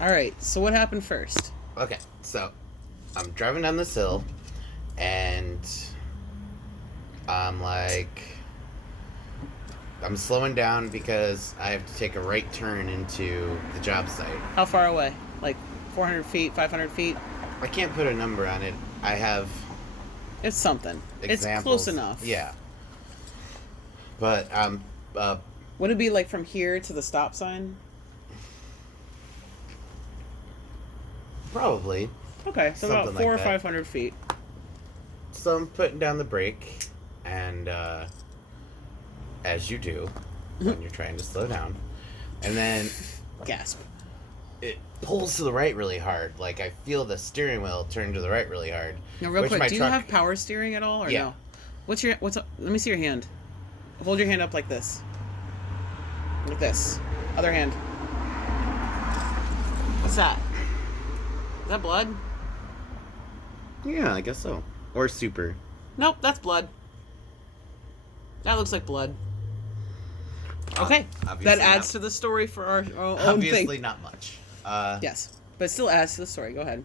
All right. So what happened first? Okay, so I'm driving down this hill, and I'm like, I'm slowing down because I have to take a right turn into the job site. How far away? Like 400 feet, 500 feet? I can't put a number on it. I have It's something. It's examples. close enough. Yeah. But Would it be like from here to the stop sign? probably. Okay, so about Something like 400 or that. 500 feet. So I'm putting down the brake, and as you do when you're trying to slow down, and then Gasp. it pulls to the right really hard. Like I feel the steering wheel turn to the right really hard. Now, real which quick, my do you truck- have power steering at all, or Yeah. no? What's up? Let me see your hand. Hold your hand up like this. Like this. Other hand. What's that? Is that blood? Yeah, I guess so. Or super. Nope, that's blood. That looks like blood. Okay, Obviously that adds not- to the story for our own Obviously thing. not much. Yes, but it still adds to the story. Go ahead.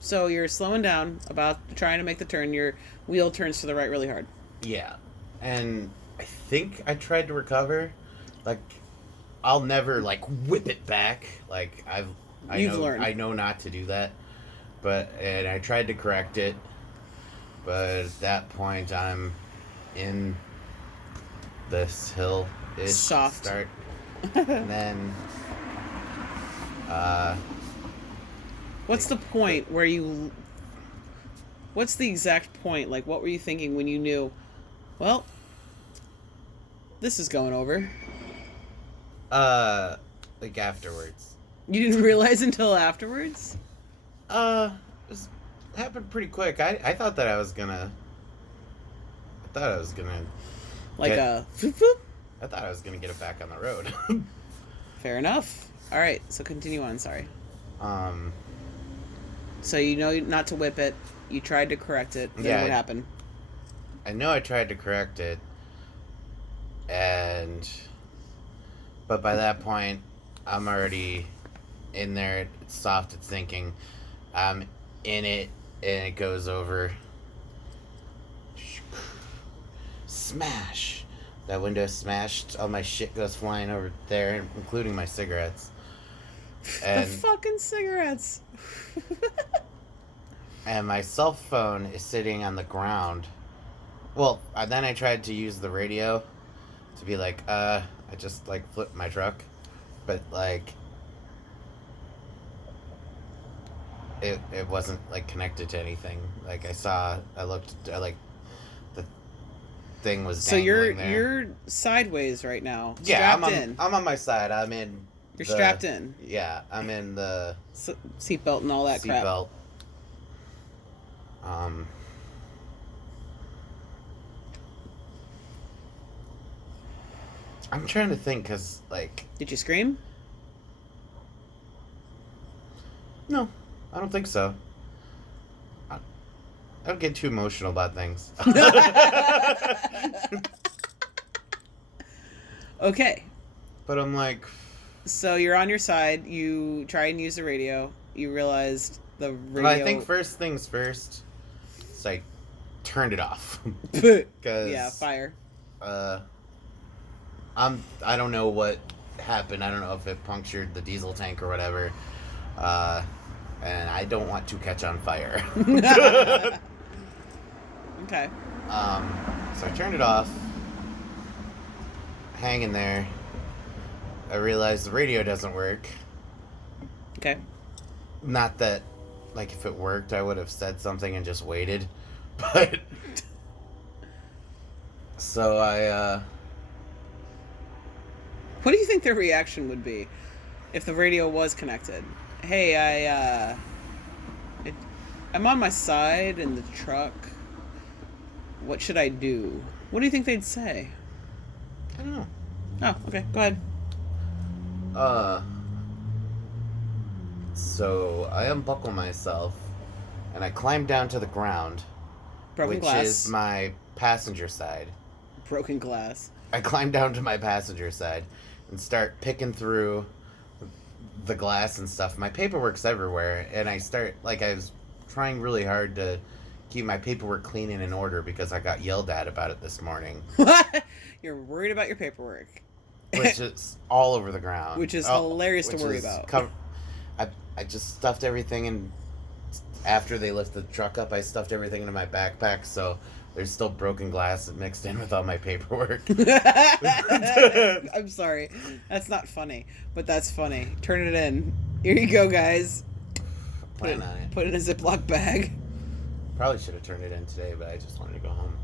So you're slowing down, about trying to make the turn. Your wheel turns to the right really hard. Yeah. And I think I tried to recover. Like, I'll never, like, whip it back. Like, You've learned. I know not to do that. And I tried to correct it. But at that point, I'm in this hill-ish Soft. start. And then, What's the point where you... What's the exact point? Like, what were you thinking when you knew, well, this is going over? like, afterwards. You didn't realize until afterwards? It happened pretty quick. I thought that I was gonna... Like Get- a... Foop, foop? I thought I was gonna get it back on the road. Fair enough. All right, so continue on, sorry. um, So you know not to whip it. You tried to correct it. Then Yeah, what happened? I know I tried to correct it, but by that point, I'm already in there. It's soft. It's sinking. I'm in it, and it goes over. Smash! That window smashed. All my shit goes flying over there, including my cigarettes. And The fucking cigarettes. and my cell phone is sitting on the ground. Well, then I tried to use the radio to be like, I just, like, flipped my truck. But, like, it wasn't, like, connected to anything. Like, I looked, like, the thing was So dangling there. you're sideways right now. Yeah, Strapped in. I'm on my side. I'm in. You're the- strapped in. Yeah, I'm in the Seatbelt and all that crap. seatbelt. I'm trying to think, cause like, Did you scream? no, I don't think so. I don't get too emotional about things. Okay. But I'm like, So you're on your side. You try and use the radio. You realized the radio. well, I think first things first. It's like turned it off. Cause Yeah, fire. I don't know what happened. I don't know if it punctured the diesel tank or whatever. And I don't want to catch on fire. Okay. So I turned it off. Hanging there. I realized the radio doesn't work. Okay. Not that, like, if it worked, I would have said something and just waited. But so What do you think their reaction would be if the radio was connected? Hey, I'm on my side in the truck. What should I do? What do you think they'd say? I don't know. Oh, okay. Go ahead. So I unbuckle myself and I climb down to the ground, Broken which glass. is my passenger side. Broken glass. I climb down to my passenger side and start picking through the glass and stuff, my paperwork's everywhere, and I was trying really hard to keep my paperwork clean and in order because I got yelled at about it this morning. You're worried about your paperwork. Which is all over the ground. Which is hilarious to worry about. I just stuffed everything in. After they lifted the truck up, I stuffed everything into my backpack, so there's still broken glass mixed in with all my paperwork. I'm sorry. That's not funny, but that's funny. Turn it in. Here you go, guys. Plan on it. Put it in a Ziploc bag. Probably should have turned it in today, but I just wanted to go home.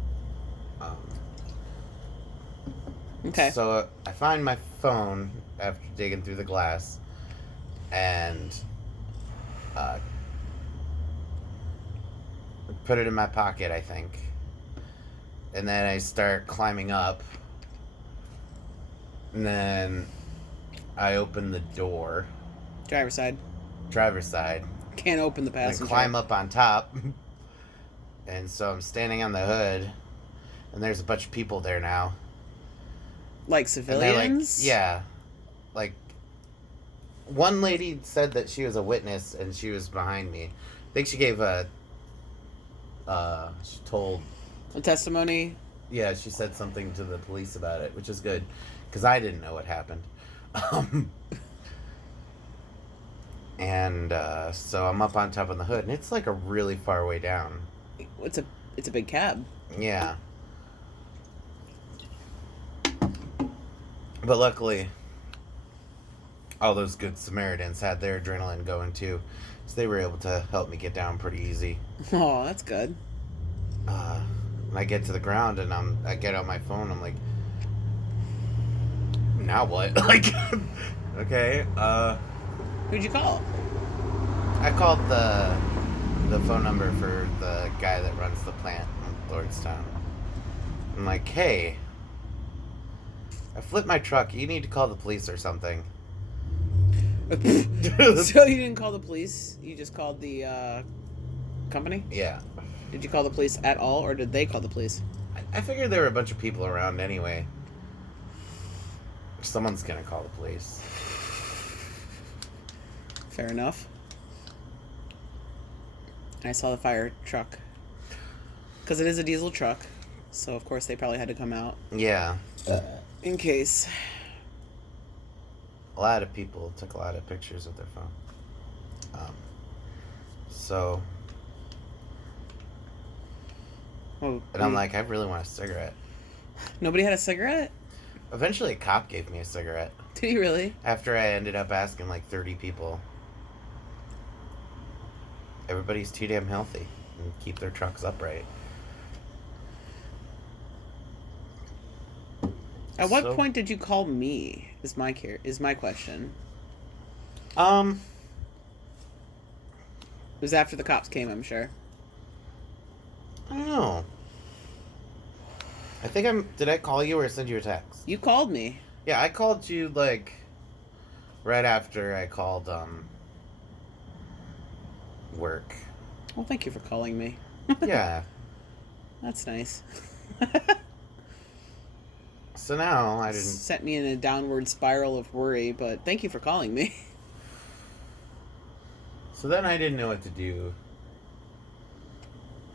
Okay. So I find my phone after digging through the glass, and put it in my pocket, I think. And then I start climbing up. And then I open the door. Driver's side. Can't open the passenger. And climb up on top. And so I'm standing on the hood. And there's a bunch of people there now. Like civilians? Yeah. Like, one lady said that she was a witness and she was behind me. I think she gave she told... a testimony? Yeah, she said something to the police about it, which is good. Because I didn't know what happened. So I'm up on top of the hood, and it's like a really far way down. It's a big cab. Yeah. But luckily, all those good Samaritans had their adrenaline going too, so they were able to help me get down pretty easy. Oh, that's good. When I get to the ground and I get on my phone, I'm like, now what? Like, okay. Who'd you call? I called the phone number for the guy that runs the plant in Lordstown. I'm like, hey, I flipped my truck. You need to call the police or something. So you didn't call the police? You just called the company? Yeah. Did you call the police at all, or did they call the police? I figured there were a bunch of people around anyway. Someone's gonna call the police. Fair enough. I saw the fire truck. Because it is a diesel truck, so of course they probably had to come out. Yeah. In case. A lot of people took a lot of pictures with their phone. So... Oh, and I'm like, I really want a cigarette. Nobody had a cigarette? Eventually a cop gave me a cigarette. Did he really? After I ended up asking like 30 people. Everybody's too damn healthy and keep their trucks upright. At what point did you call me? Is my question. It was after the cops came, I'm sure. I don't know. I think did I call you or send you a text? You called me. Yeah, I called you like right after I called work. Well, thank you for calling me. Yeah. That's nice. So now I didn't... Sent me in a downward spiral of worry, but thank you for calling me. So then I didn't know what to do.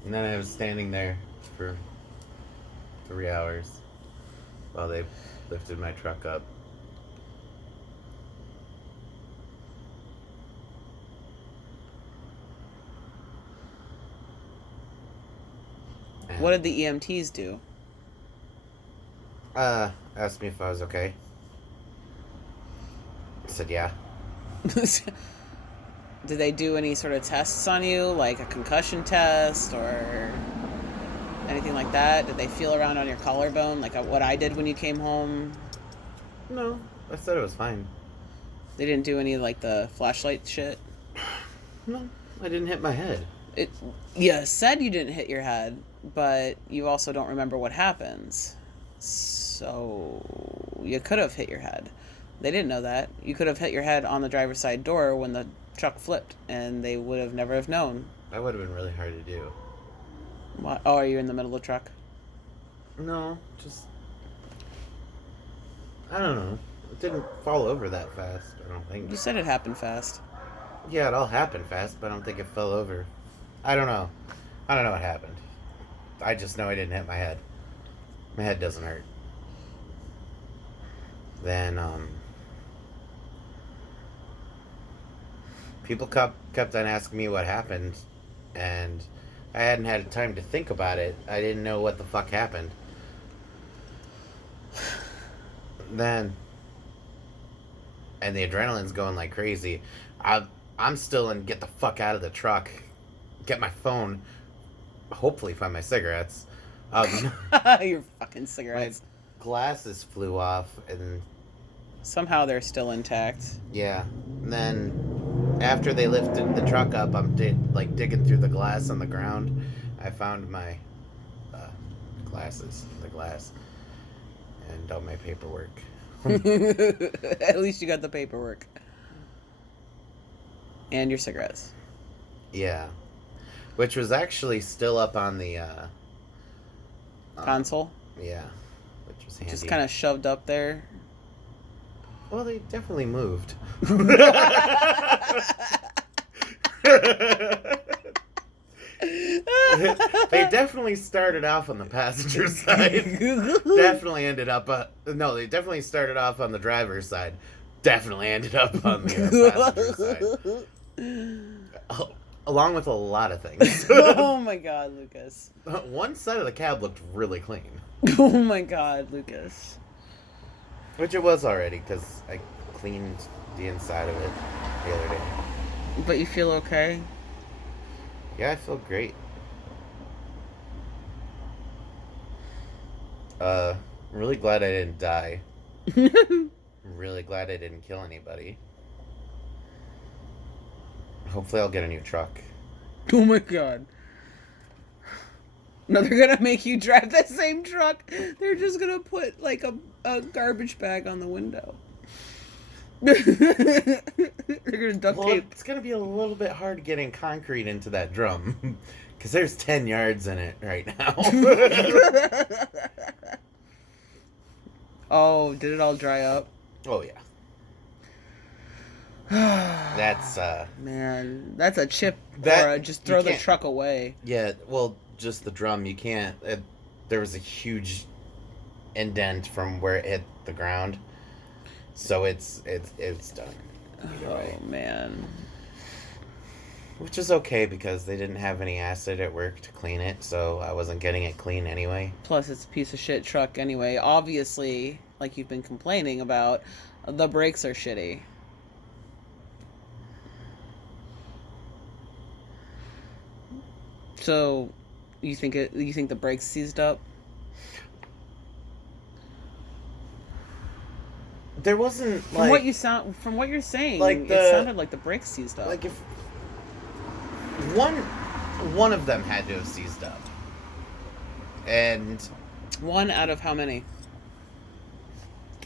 And then I was standing there for 3 hours while they lifted my truck up. What did the EMTs do? Asked me if I was okay. I said yeah. Did they do any sort of tests on you, like a concussion test or anything like that? Did they feel around on your collarbone, like what I did when you came home? No, I said it was fine. They didn't do any, like, the flashlight shit? No, I didn't hit my head. You said you didn't hit your head, but you also don't remember what happens. So you could have hit your head. They didn't know that. You could have hit your head on the driver's side door when the truck flipped, and they would have never have known. That would have been really hard to do. What? Oh, are you in the middle of the truck? No, just... I don't know. It didn't fall over that fast, I don't think. You said it happened fast. Yeah, it all happened fast, but I don't think it fell over. I don't know. I don't know what happened. I just know I didn't hit my head. My head doesn't hurt. Then, people kept on asking me what happened, and I hadn't had time to think about it. I didn't know what the fuck happened. Then, and the adrenaline's going like crazy. I'm still in get the fuck out of the truck, get my phone, hopefully find my cigarettes. Your fucking cigarettes. My glasses flew off, and somehow they're still intact. yeah. And then after they lifted the truck up, I'm digging through the glass on the ground. I found my glasses, the glass, and all my paperwork. At least you got the paperwork. And your cigarettes. Yeah. Which was actually still up on the console? Yeah. Which was handy. Just kind of shoved up there. Well, they definitely moved. They definitely started off on the passenger side. Definitely ended up... no, they definitely started off on the driver's side. Definitely ended up on the passenger side. Along with a lot of things. Oh my god, Lucas. One side of the cab looked really clean. Oh my god, Lucas. Which it was already, because I cleaned the inside of it the other day. But you feel okay? Yeah, I feel great. Really glad I didn't die. Really glad I didn't kill anybody. Hopefully I'll get a new truck. Oh my god. No, they're gonna make you drive that same truck. They're just gonna put like a garbage bag on the window. They're gonna duct tape. It's gonna be a little bit hard getting concrete into that drum. Because there's 10 yards in it right now. Oh, did it all dry up? Oh, yeah. That's, man, that's a chip. That, or just throw the truck away. Yeah, well, just the drum, you can't. There was a huge indent from where it hit the ground. So it's done. Oh, man. Which is okay because they didn't have any acid at work to clean it, so I wasn't getting it clean anyway. Plus, it's a piece of shit truck anyway. Obviously, like you've been complaining about, the brakes are shitty. So, you think the brakes seized up? There wasn't from what you're saying, like it sounded like the brakes seized up. Like if one of them had to have seized up, and one out of how many?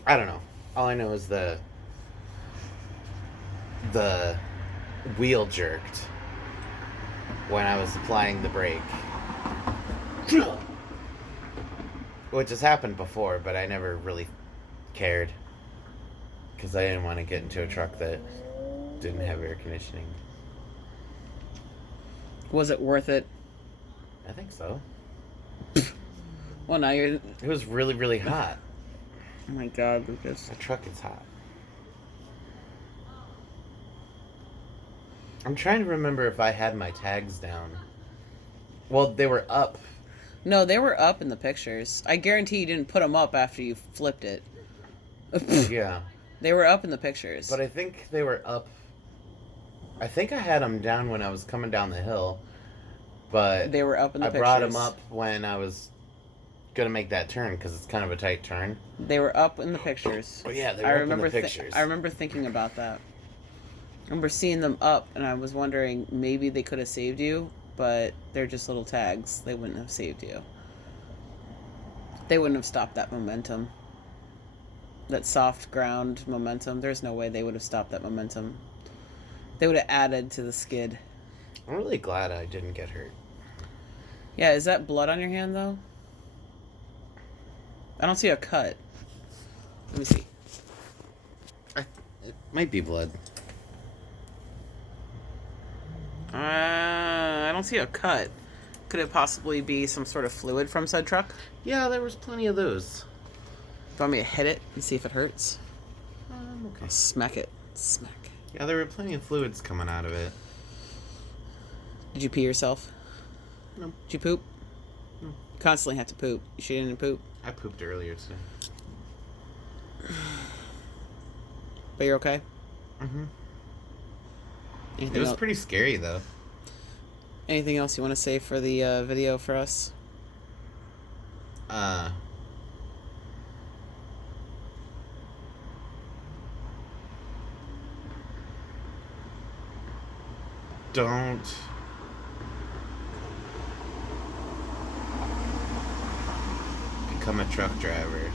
I don't know. All I know is the wheel jerked when I was applying the brake. Which has happened before, but I never really cared. Because I didn't want to get into a truck that didn't have air conditioning. Was it worth it? I think so. Well, now you're... It was really, really hot. Oh my god, Lucas. The truck is hot. I'm trying to remember if I had my tags down. Well, they were up. No, they were up in the pictures. I guarantee you didn't put them up after you flipped it. Yeah. They were up in the pictures. But I think they were up... I think I had them down when I was coming down the hill. But they were up in the pictures. I brought them up when I was going to make that turn, because it's kind of a tight turn. They were up in the pictures. Oh, yeah, they were up in the pictures. I remember thinking about that. I remember seeing them up, and I was wondering, maybe they could have saved you, but they're just little tags. They wouldn't have saved you. They wouldn't have stopped that momentum. That soft ground momentum. There's no way they would have stopped that momentum. They would have added to the skid. I'm really glad I didn't get hurt. Yeah, is that blood on your hand, though? I don't see a cut. Let me see. It might be blood. I don't see a cut. Could it possibly be some sort of fluid from said truck? Yeah, there was plenty of those. Do you want me to hit it and see if it hurts? Okay. Smack it. Smack. Yeah, there were plenty of fluids coming out of it. Did you pee yourself? No. Did you poop? No. You constantly have to poop. You shit in and poop. I pooped earlier today. But you're okay? Mm-hmm. Anything It was else? pretty scary, though. Anything else you want to say for the video for us? Don't become a truck driver.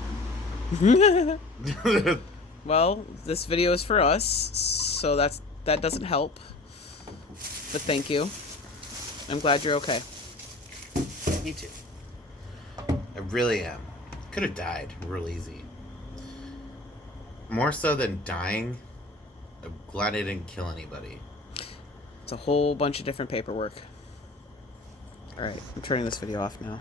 Well, this video is for us, so that doesn't help. But thank you. I'm glad you're okay. Me too. I really am. Could have died real easy. More so than dying, I'm glad I didn't kill anybody. It's a whole bunch of different paperwork. Alright, I'm turning this video off now.